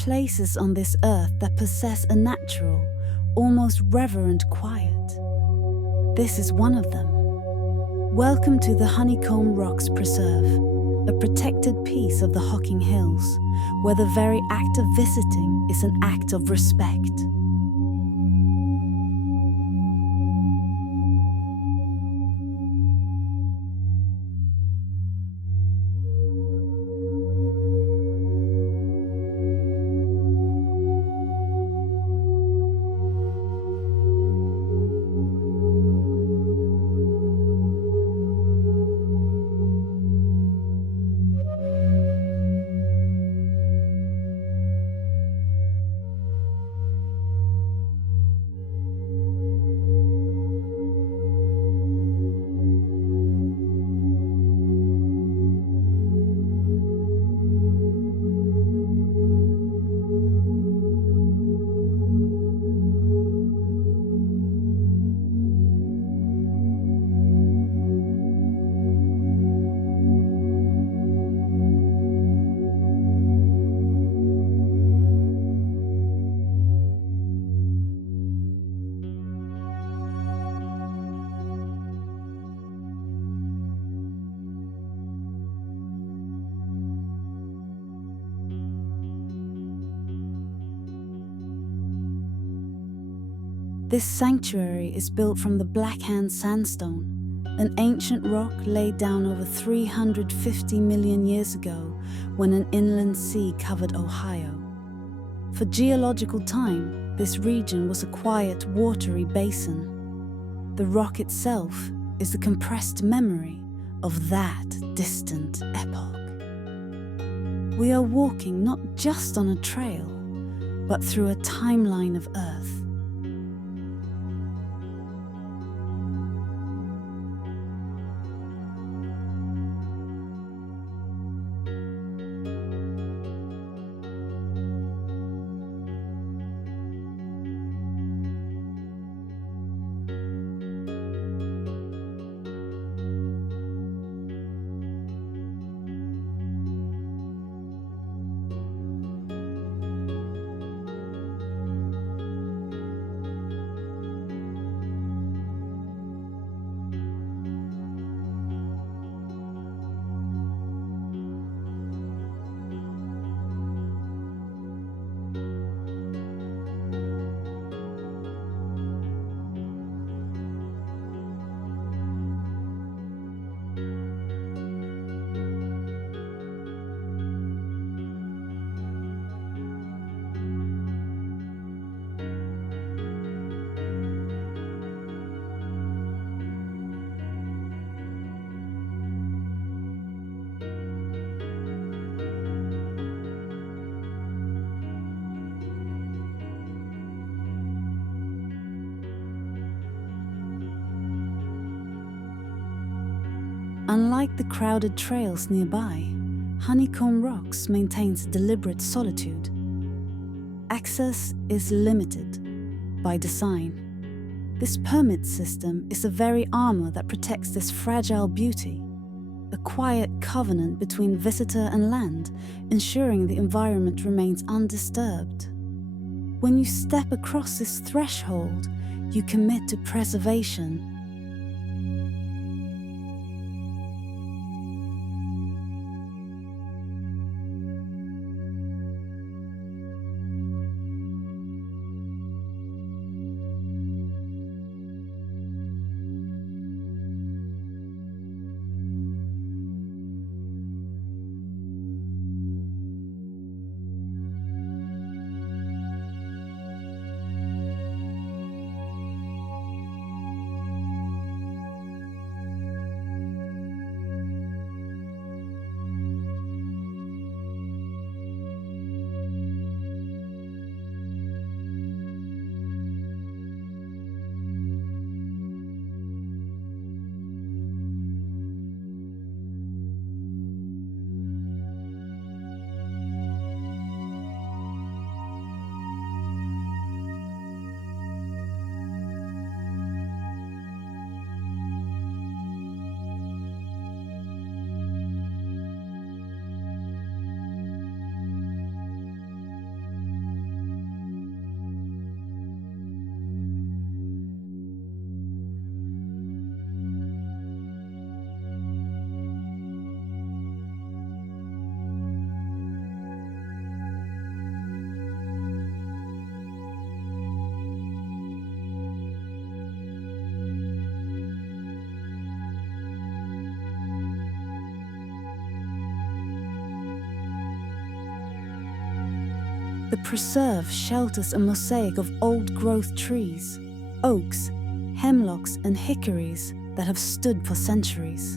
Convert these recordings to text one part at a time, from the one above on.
places on this earth that possess a natural, almost reverent quiet. This is one of them. Welcome to the Honeycomb Rocks Preserve, a protected piece of the Hocking Hills, where the very act of visiting is an act of respect. This sanctuary is built from the Black Hand Sandstone, an ancient rock laid down over 350 million years ago when an inland sea covered Ohio. For geological time, this region was a quiet, watery basin. The rock itself is the compressed memory of that distant epoch. We are walking not just on a trail, but through a timeline of Earth. Unlike the crowded trails nearby, Honeycomb Rocks maintains a deliberate solitude. Access is limited by design. This permit system is the very armor that protects this fragile beauty, a quiet covenant between visitor and land, ensuring the environment remains undisturbed. When you step across this threshold, you commit to preservation. The preserve shelters a mosaic of old-growth trees, oaks, hemlocks and hickories that have stood for centuries.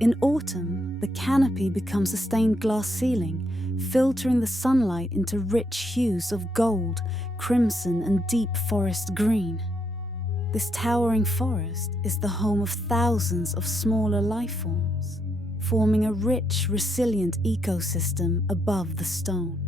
In autumn, the canopy becomes a stained glass ceiling, filtering the sunlight into rich hues of gold, crimson and deep forest green. This towering forest is the home of thousands of smaller life forms, forming a rich, resilient ecosystem above the stone.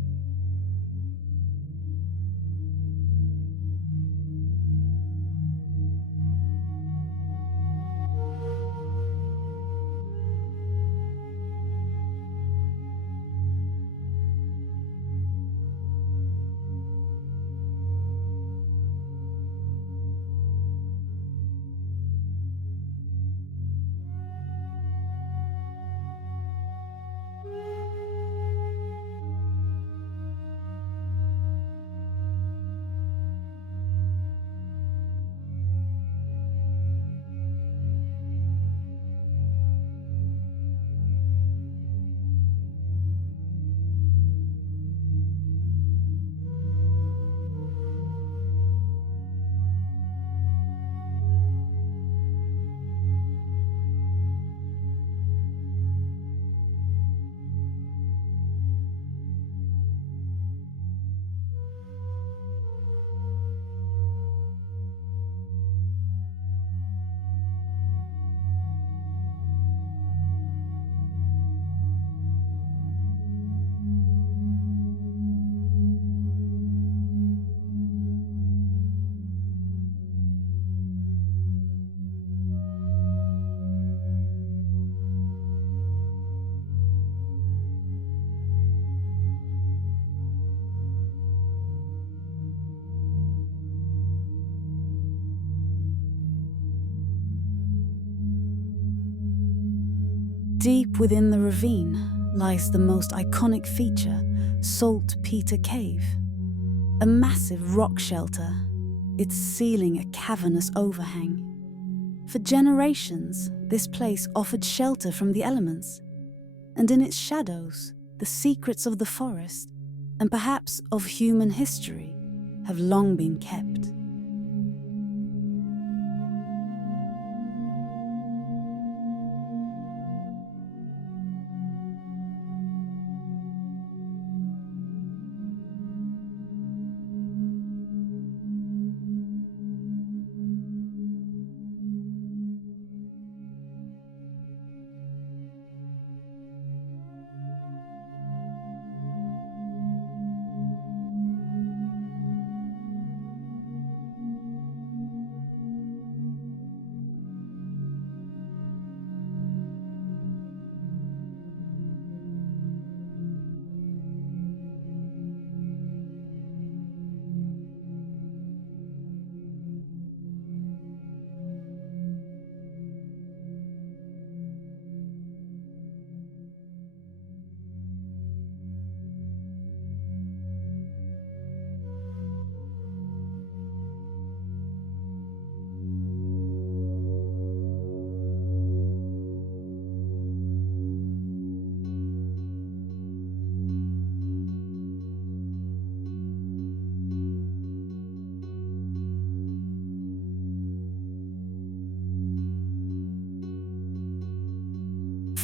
Deep within the ravine lies the most iconic feature, Saltpeter Cave, a massive rock shelter, its ceiling a cavernous overhang. For generations, this place offered shelter from the elements, and in its shadows, the secrets of the forest, and perhaps of human history, have long been kept.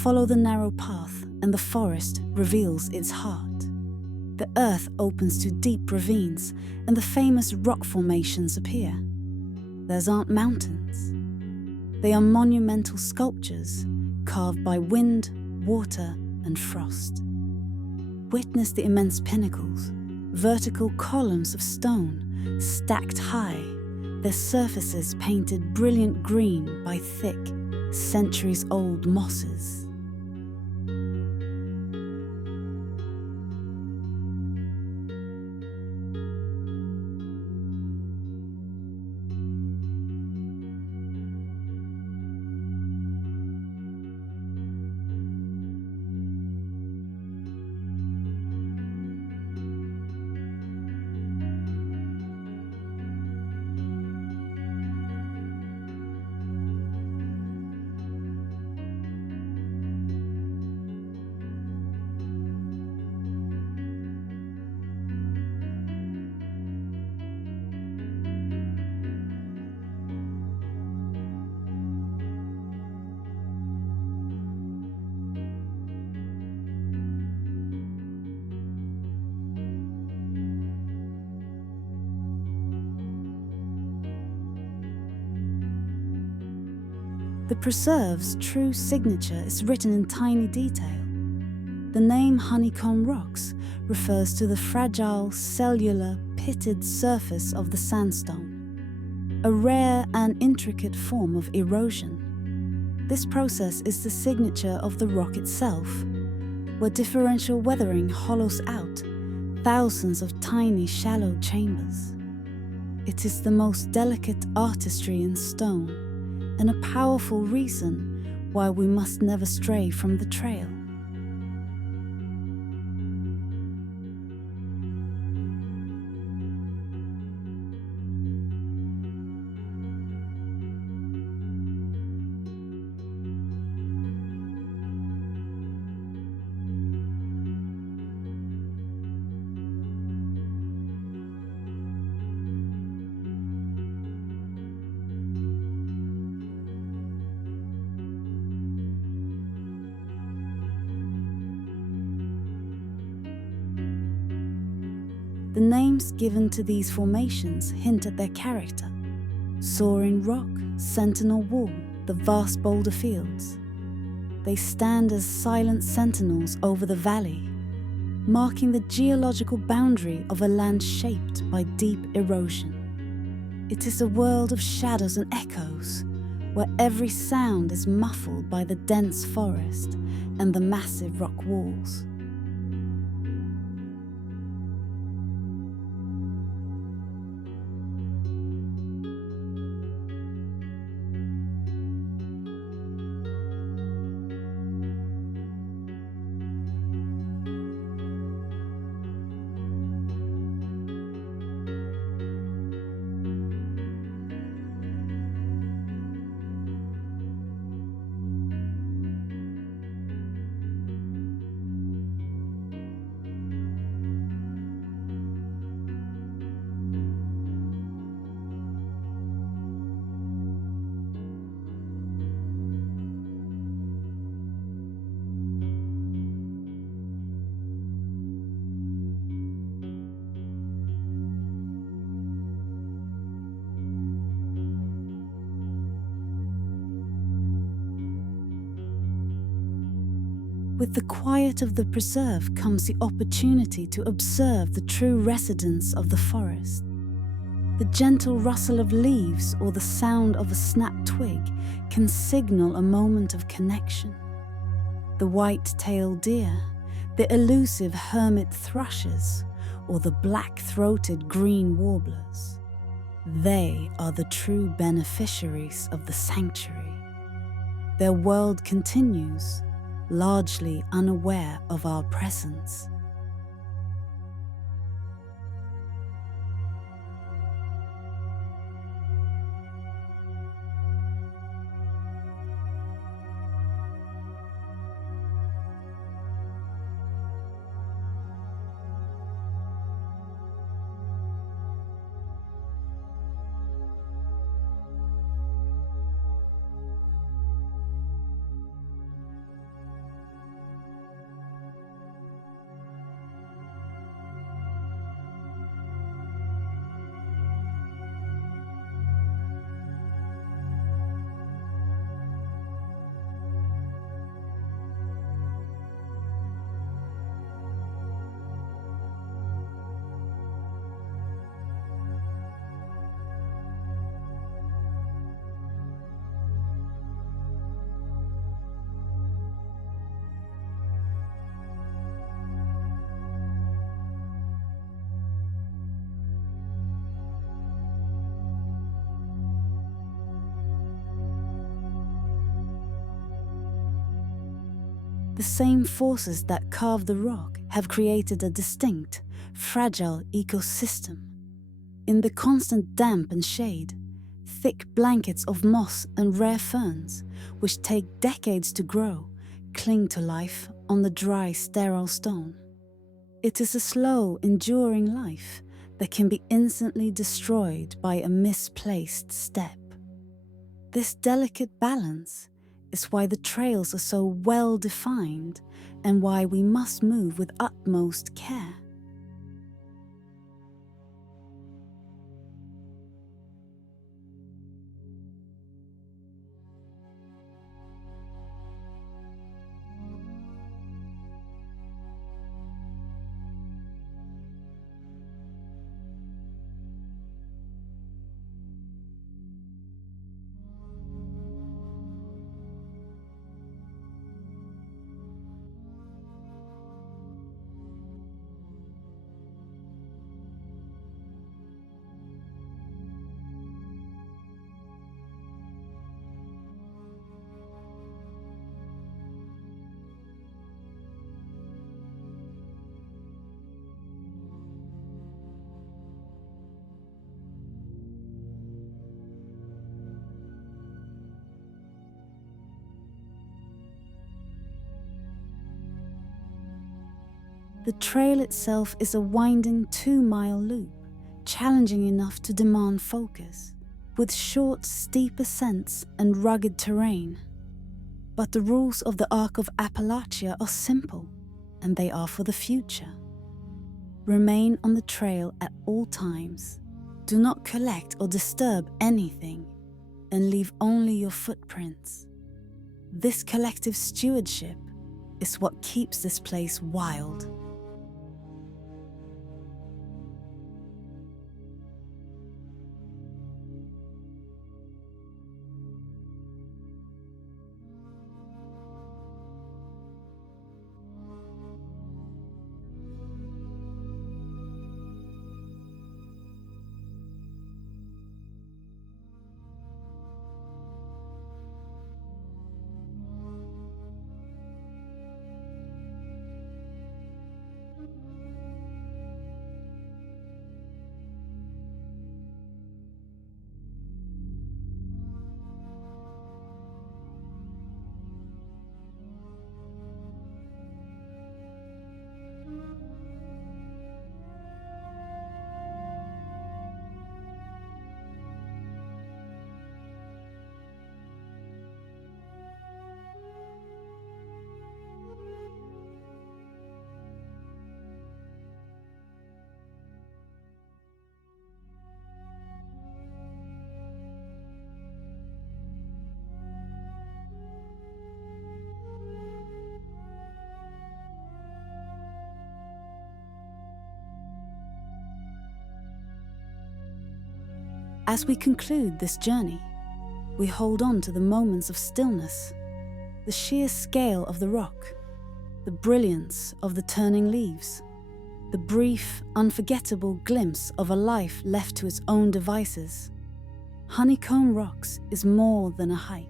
Follow the narrow path and the forest reveals its heart. The earth opens to deep ravines and the famous rock formations appear. Theirs aren't mountains. They are monumental sculptures carved by wind, water, and frost. Witness the immense pinnacles, vertical columns of stone stacked high, their surfaces painted brilliant green by thick, centuries-old mosses. The preserve's true signature is written in tiny detail. The name Honeycomb Rocks refers to the fragile, cellular, pitted surface of the sandstone, a rare and intricate form of erosion. This process is the signature of the rock itself, where differential weathering hollows out thousands of tiny, shallow chambers. It is the most delicate artistry in stone, and a powerful reason why we must never stray from the trail. The names given to these formations hint at their character: Soaring Rock, Sentinel Wall, the vast boulder fields. They stand as silent sentinels over the valley, marking the geological boundary of a land shaped by deep erosion. It is a world of shadows and echoes, where every sound is muffled by the dense forest and the massive rock walls. With the quiet of the preserve comes the opportunity to observe the true residents of the forest. The gentle rustle of leaves or the sound of a snapped twig can signal a moment of connection. The white-tailed deer, the elusive hermit thrushes, or the black-throated green warblers. They are the true beneficiaries of the sanctuary. Their world continues, largely unaware of our presence. The same forces that carve the rock have created a distinct, fragile ecosystem. In the constant damp and shade, thick blankets of moss and rare ferns, which take decades to grow, cling to life on the dry, sterile stone. It is a slow, enduring life that can be instantly destroyed by a misplaced step. This delicate balance is why the trails are so well defined and why we must move with utmost care. The trail itself is a winding 2-mile loop, challenging enough to demand focus, with short, steep ascents and rugged terrain. But the rules of the Arc of Appalachia are simple, and they are for the future. Remain on the trail at all times. Do not collect or disturb anything, and leave only your footprints. This collective stewardship is what keeps this place wild. As we conclude this journey, we hold on to the moments of stillness, the sheer scale of the rock, the brilliance of the turning leaves, the brief, unforgettable glimpse of a life left to its own devices. Honeycomb Rocks is more than a hike.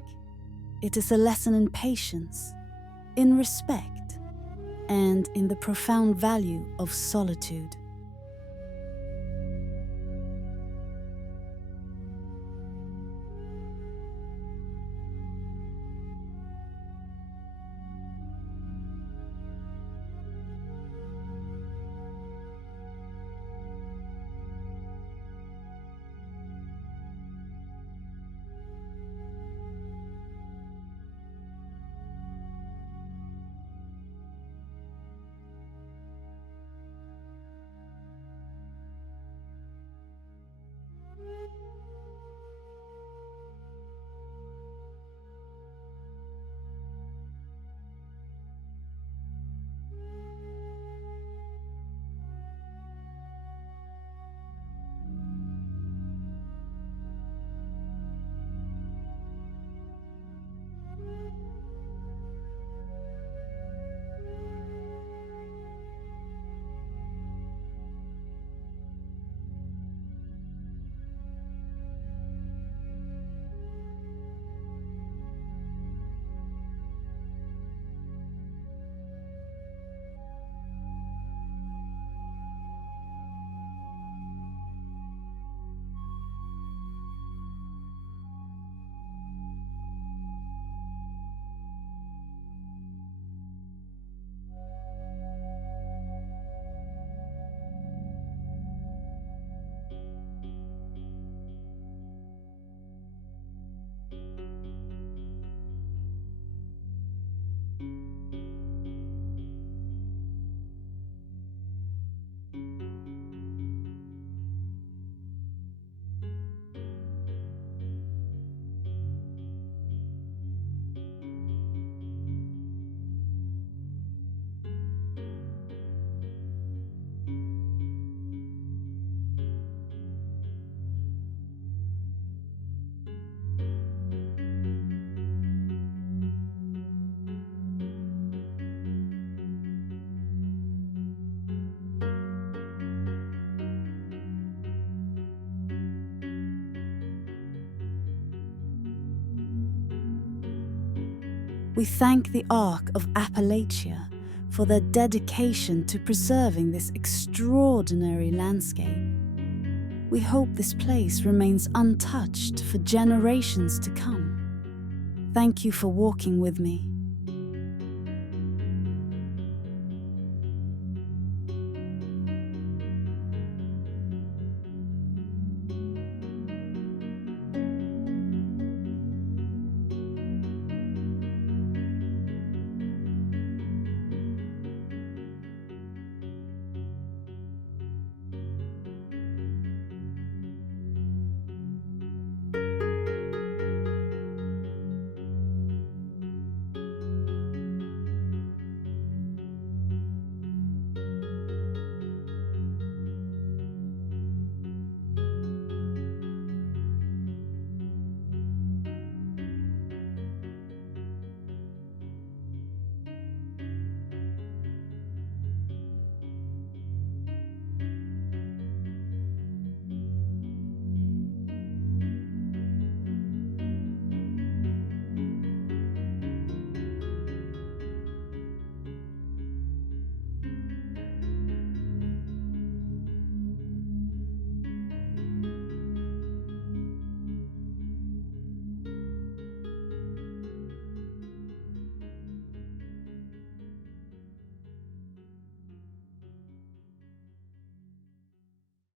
It is a lesson in patience, in respect, and in the profound value of solitude. We thank the Arc of Appalachia for their dedication to preserving this extraordinary landscape. We hope this place remains untouched for generations to come. Thank you for walking with me.